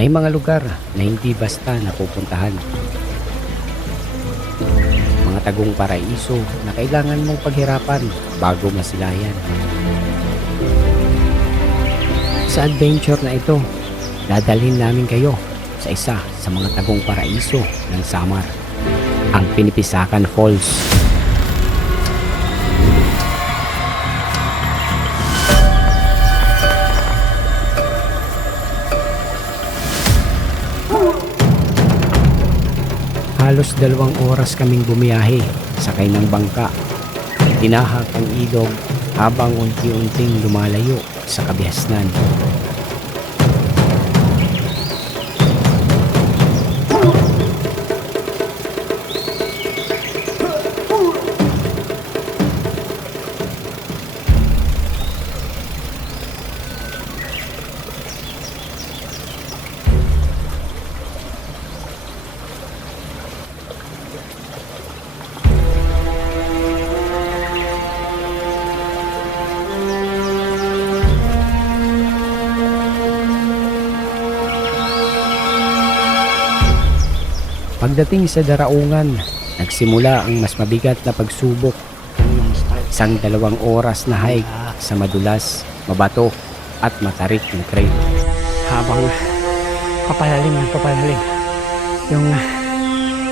May mga lugar na hindi basta napupuntahan. Mga tagong paraiso na kailangan mong paghirapan bago masilayan. Sa adventure na ito, dadalhin namin kayo sa isa sa mga tagong paraiso ng Samar, ang Pinipisakan Falls. Halos 2 oras kaming bumiyahe, sakay ng bangka. Tinahak ang ilog habang unti-unting lumalayo sa kabihasnan. Pagdating sa Daraungan, nagsimula ang mas mabigat na pagsubok. Isang 2 oras na hike sa madulas, mabato at matarik na trail. Habang papalalim ng papalalim yung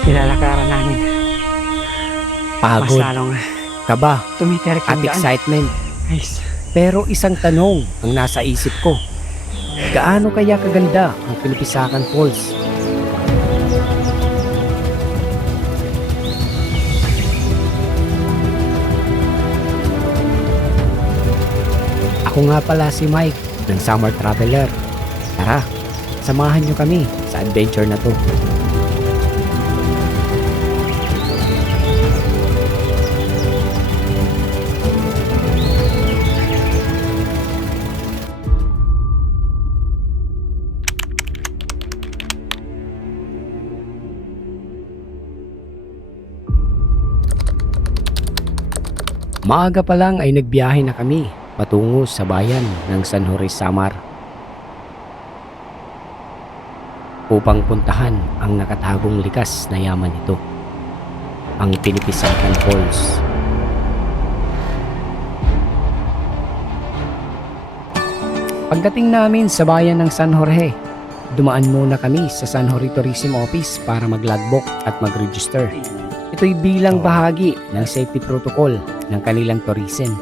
nilalakaran namin, mas Pagod, lalong kaba tumitirik at yung daan. excitement. Guys, Pero isang tanong ang nasa isip ko. Gaano kaya kaganda ang Pinipisakan Falls? Ako nga pala si Mike ng Summer Traveler. Tara, samahan nyo kami sa adventure na to. Maaga pa lang ay nagbiyahe na kami patungo sa bayan ng San Jose, Samar, upang puntahan ang nakatagong likas na yaman nito, ang Pinipisakan Falls. Pagdating namin sa bayan ng San Jorge, dumaan muna kami sa San Jorge Tourism Office para mag-logbook at mag-register. Ito'y bilang bahagi ng safety protocol ng kanilang tourism.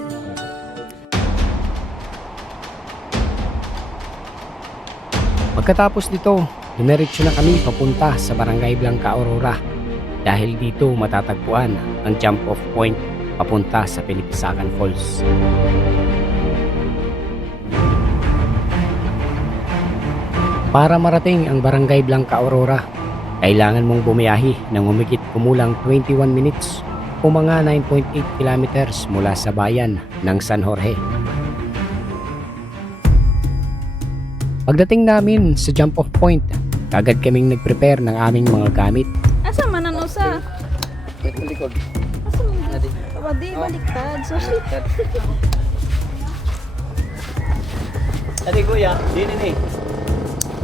Pagkatapos nito, dumiretso na kami papunta sa Barangay Blanca Aurora dahil dito matatagpuan ang jump-off point papunta sa Pinipisakan Falls. Para marating ang Barangay Blanca Aurora, kailangan mong bumiyahe ng humigit kumulang 21 minutes o mga 9.8 kilometers mula sa bayan ng San Jorge. Pagdating namin sa jump-off point, kagad kaming nag-prepare ng aming mga gamit. Asa man ang usa? Likod. Asa man? Di baliktad. So shit. Tadi kuya, dini nih.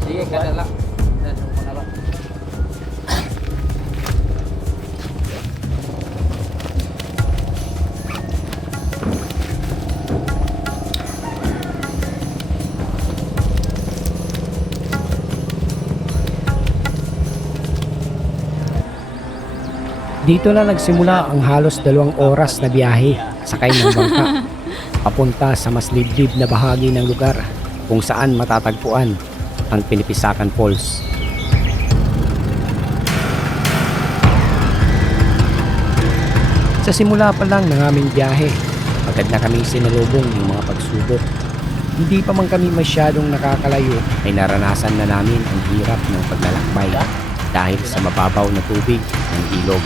Sige, kada lang. Dito na nagsimula ang halos 2 oras na biyahe sakay ng bangka papunta sa mas liblib na bahagi ng lugar kung saan matatagpuan ang Pinipisakan Falls. Sa simula pa lang ng aming biyahe, agad na kaming sinalubong ng mga pagsubok. Hindi pa man kami masyadong nakakalayo ay naranasan na namin ang hirap ng paglalakbay dahil sa mababaw na tubig ng ilog.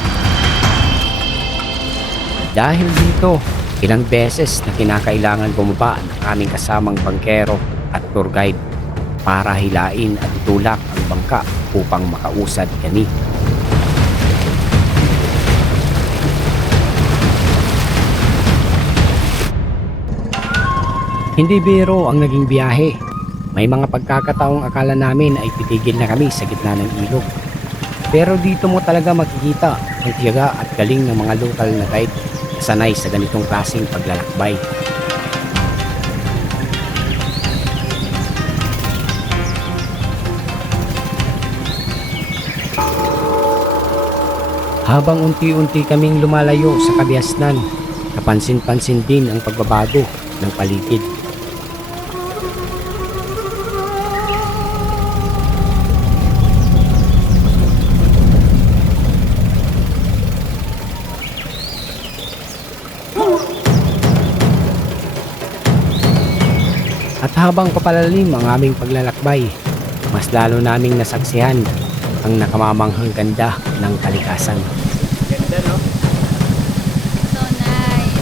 Dahil dito, ilang beses na kinakailangan bumaba ng aming kasamang bangkero at tour guide para hilain at itulak ang bangka upang makausad kami. Hindi biro ang naging biyahe. May mga pagkakataong akala namin ay titigil na kami sa gitna ng ilog. Pero dito mo talaga makikita ang tiyaga at galing ng mga lokal na guide na sanay sa ganitong klaseng paglalakbay. Habang unti-unti kaming lumalayo sa kabiasnan, napansin-pansin din ang pagbabago ng paligid. At habang papalalim ang aming paglalakbay, mas lalo naming nasaksihan ang nakamamanghang ganda ng kalikasan. Ganda, no? So nice.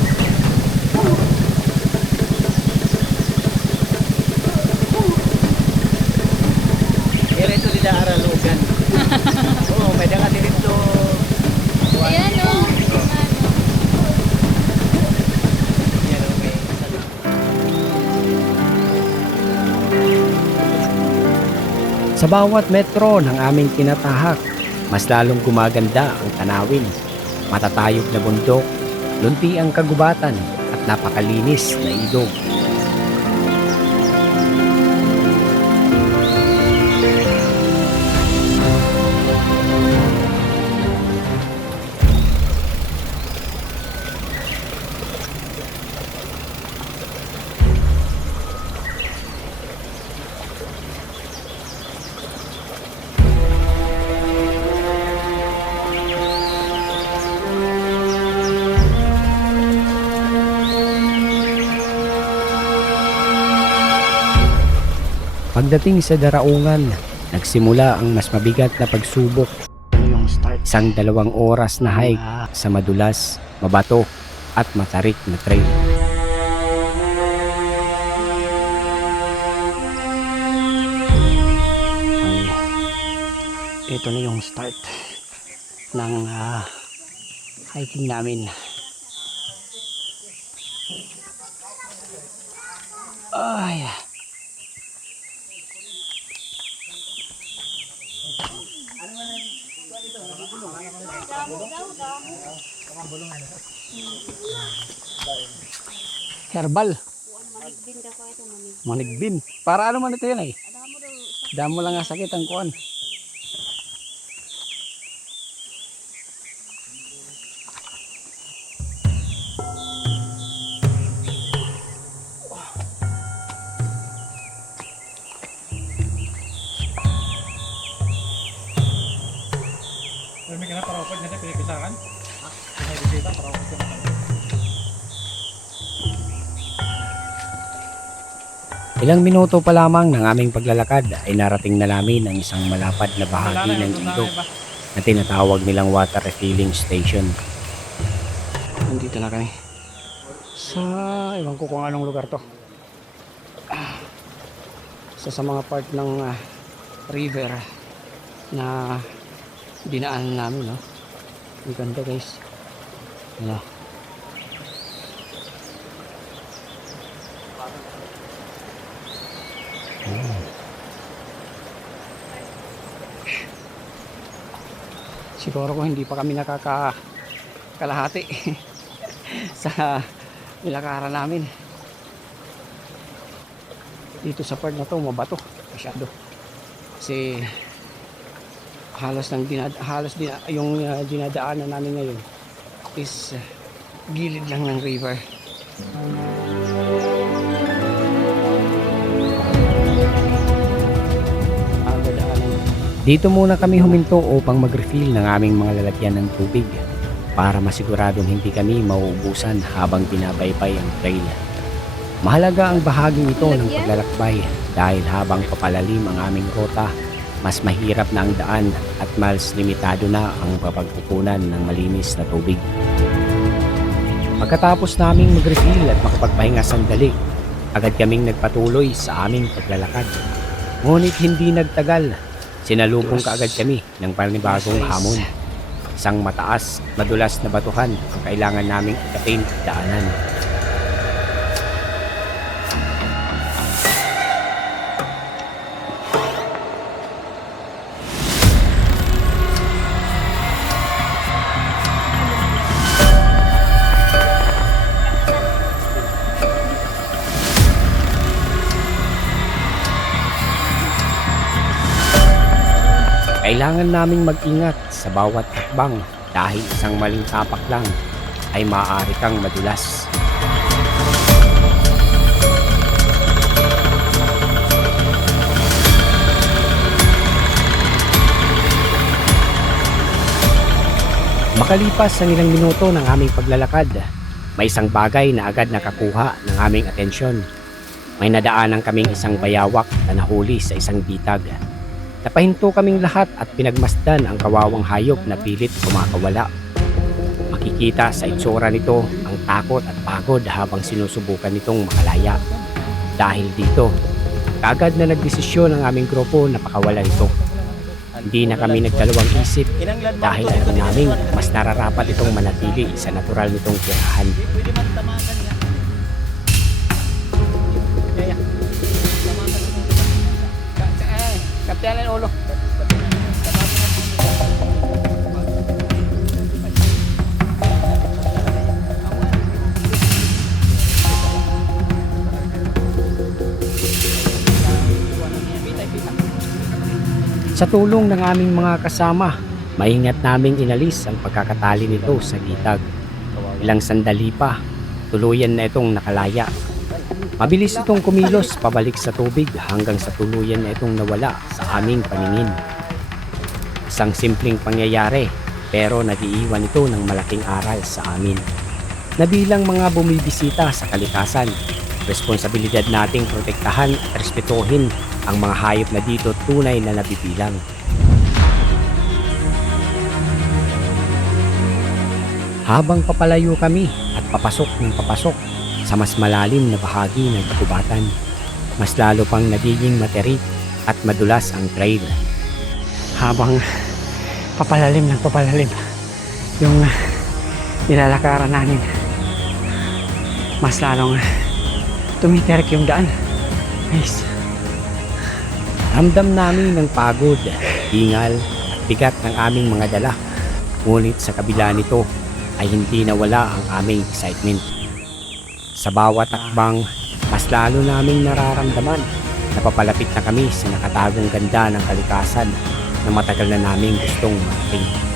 Diretso nila Aralugan. Oo, may dagat dito. Ayan o. Yan, okay. Sa bawat metro ng aming tinatahak, mas lalong gumaganda ang tanawin. Matatayog na bundok, lunti ang kagubatan at napakalinis na ilog. Pagdating sa Daraungan, nagsimula ang mas mabigat na pagsubok. Ito yung start. 1-2 oras na hike sa madulas, mabato at matarik na trail. Ito na yung start ng hiking namin. Ay. Herbal. Manigbin. Para ano man ito yan eh. Damo lang nga sakit ang kuan. Ilang minuto pa lamang ng aming paglalakad ay narating na namin ang isang malapad na bahagi ng ilog na tinatawag nilang water refilling station. Nandito na kami. Sa ewan ko kung anong lugar to. Sa mga part ng river na dinaanan namin, no. Ang ganda, guys. Ano? Siguro kung hindi pa kami nakakakalahati sa nilakaran namin dito sa part na to, mabato masyado kasi yung dinadaanan namin ngayon is gilid lang ng river. Dito muna kami huminto upang mag-refill ng aming mga lalagyan ng tubig para masiguradong hindi kami mauubusan habang binabaybay ang trail. Mahalaga ang bahaging ito ng paglalakbay dahil habang papalalim ang aming rota, mas mahirap na ang daan at mas limitado na ang papagkukunan ng malinis na tubig. Pagkatapos naming mag-refill at makapagpahinga sandali, agad kaming nagpatuloy sa aming paglalakad. Ngunit hindi nagtagal, sinalubong kaagad kami ng panibagong hamon. Isang mataas, madulas na batuhan ang kailangan naming ikapin at daanan. Kailangan naming mag-ingat sa bawat hakbang dahil isang maling tapak lang ay maaari kang madulas. Makalipas ang ilang minuto ng aming paglalakad, may isang bagay na agad nakakuha ng aming atensyon. May nadaanan kaming isang bayawak na nahuli sa isang bitag. Napahinto kaming lahat at pinagmasdan ang kawawang hayop na pilit kumakawala. Makikita sa itsura nito ang takot at pagod habang sinusubukan nitong makalaya. Dahil dito, kaagad na nagdesisyon ang aming grupo na pakawalan ito. Hindi na kami nagdalawang isip dahil alam namin mas nararapat itong manatili sa natural nitong tirahan. Pwede man tamakan nga. Kaya, tamakan mo. Kaptean ang ulo. Sa tulong ng aming mga kasama, maingat naming inalis ang pagkakatali nito sa bitag. Ilang sandali pa, tuluyan na itong nakalaya. Mabilis itong kumilos pabalik sa tubig hanggang sa tuluyan na itong nawala sa aming paningin. Isang simpleng pangyayari pero nag-iiwan ito ng malaking aral sa amin. Na bilang mga bumibisita sa kalikasan, responsibilidad nating protektahan at respetuhin ang mga hayop na dito tunay na nabibilang. Habang papalayo kami at papasok sa mas malalim na bahagi ng kagubatan, mas lalo pang nagiging materik at madulas ang trail. Habang papalalim yung nilalakaran namin, mas lalong tumitirik yung daan. Guys, Ramdam namin ng pagod, hingal at bigat ng aming mga dala. Ngunit sa kabila nito ay hindi nawala ang aming excitement. Sa bawat takbang, mas lalo naming nararamdaman na papalapit na kami sa nakatagong ganda ng kalikasan na matagal na naming gustong marating.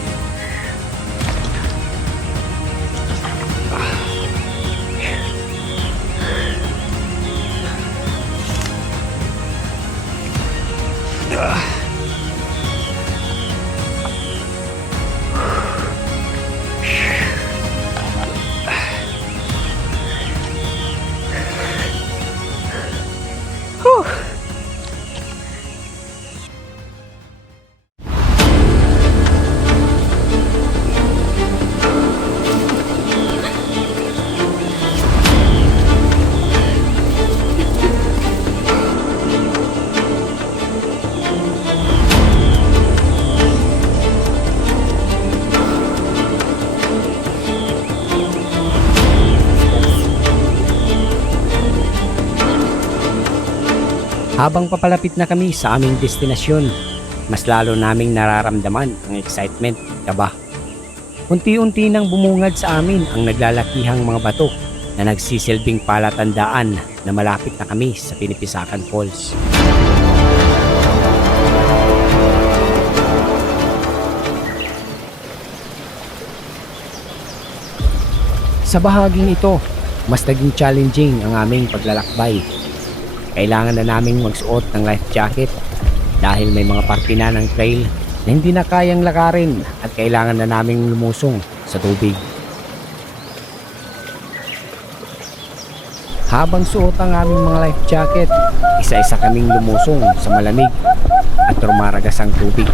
Habang papalapit na kami sa aming destinasyon, mas lalo naming nararamdaman ang excitement at kaba. Unti-unti nang bumungad sa amin ang naglalakihang mga bato na nagsisilbing palatandaan na malapit na kami sa Pinipisakan Falls. Sa bahaging ito, mas naging challenging ang aming paglalakbay. Kailangan na naming magsuot ng life jacket dahil may mga parte na ng trail na hindi na kayang lakarin at kailangan na naming lumusong sa tubig. Habang suot ang aming mga life jacket, isa-isa kaming lumusong sa malamig at rumaragas ang tubig.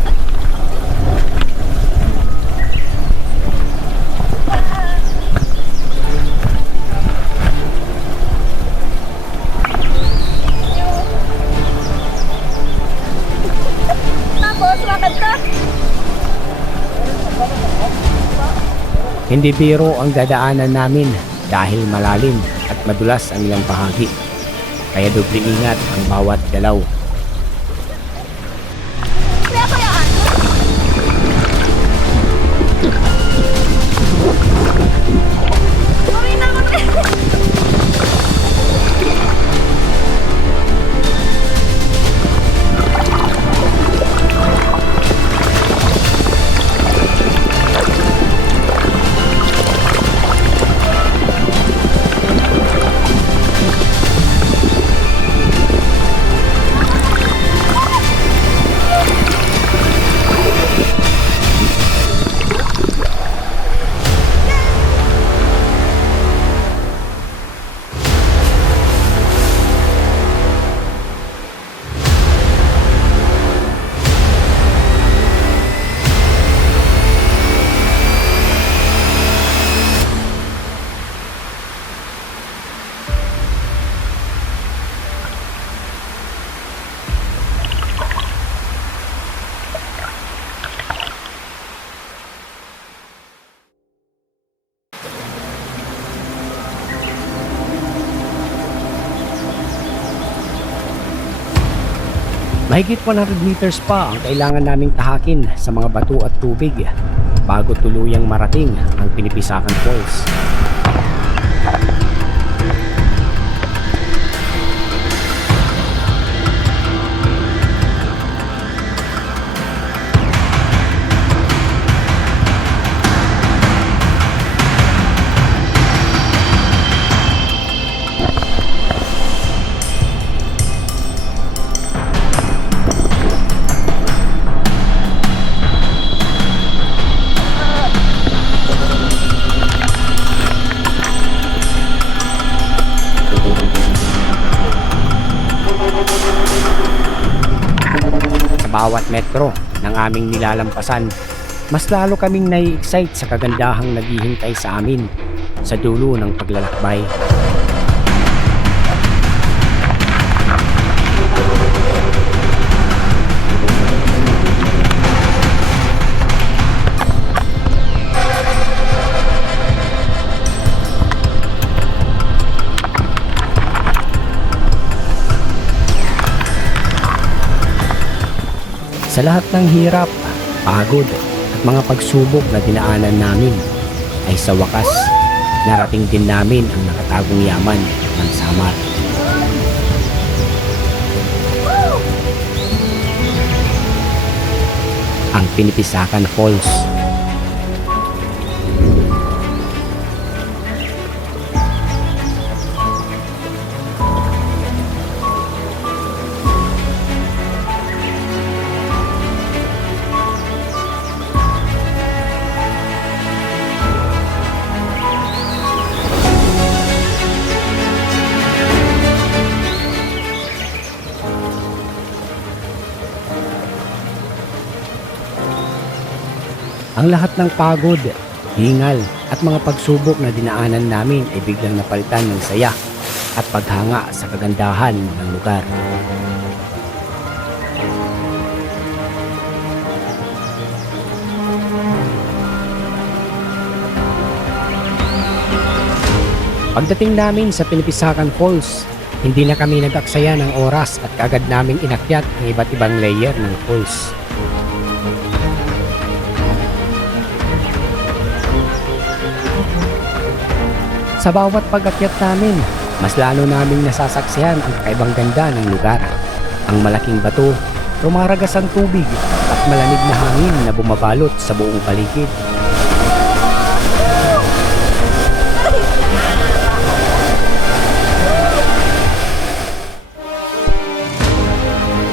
Hindi biro ang dadaanan namin dahil malalim at madulas ang ilang bahagi. Kaya doble ingat ang bawat galaw. Kaya kayaan? Gawin na ako. Mahigit 100 meters pa ang kailangan naming tahakin sa mga bato at tubig bago tuluyang marating ang Pinipisakan Falls. Bawat metro ng aming nilalampasan, mas lalo kaming nai-excite sa kagandahang naghihintay sa amin sa dulo ng paglalakbay. Sa lahat ng hirap, pagod at mga pagsubok na dinaanan namin, ay sa wakas, narating din namin ang nakatagong yaman ng Samar. Ang Pinipisakan Falls. Ang lahat ng pagod, hingal at mga pagsubok na dinaanan namin ay biglang napalitan ng saya at paghanga sa kagandahan ng lugar. Pagdating namin sa Pinipisakan Falls, hindi na kami nag-aksaya ng oras at kaagad naming inakyat ang iba't ibang layer ng falls. Sa bawat pag-akyat namin, mas lalo naming nasasaksihan ang kakaibang ganda ng lugar. Ang malaking bato, rumaragas ang tubig at malamig na hangin na bumabalot sa buong paligid.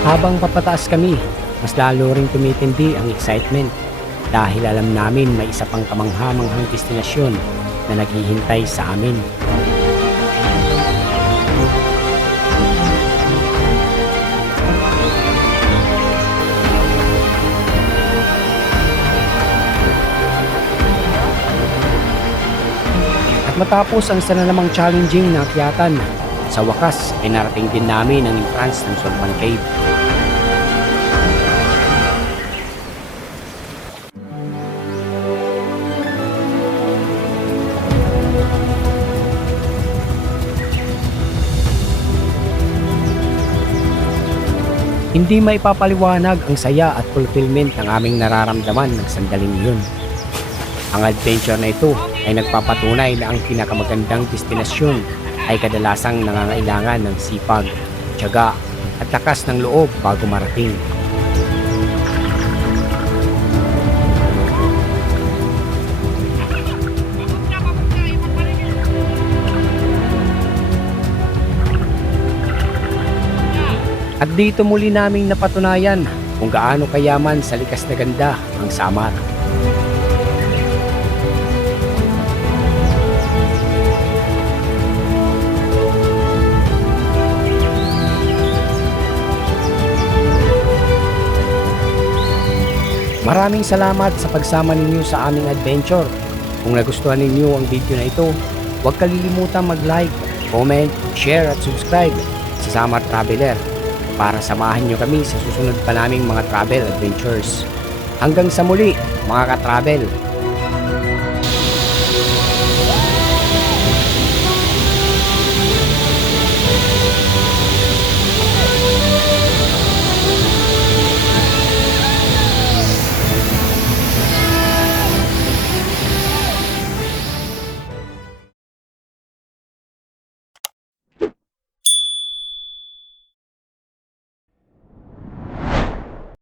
Habang papataas kami, mas lalo ring tumitindi ang excitement dahil alam namin may isa pang kamangha-manghang destinasyon na naghihintay sa amin. At matapos ang isa na namang challenging na akyatan, sa wakas ay narating din namin ang entrance ng Sulpan Cave. Hindi maipapaliwanag ang saya at fulfillment ng aming nararamdaman ng sandaling iyon. Ang adventure na ito ay nagpapatunay na ang pinakamagandang destinasyon ay kadalasang nangangailangan ng sipag, tiyaga at lakas ng loob bago marating. At dito muli naming napatunayan kung gaano kayaman sa likas na ganda ang Samar. Maraming salamat sa pagsama ninyo sa aming adventure. Kung nagustuhan ninyo ang video na ito, huwag kalilimutang mag-like, comment, share at subscribe sa Samar Traveler para samahan nyo kami sa susunod pa naming mga travel adventures. Hanggang sa muli, mga ka-travel!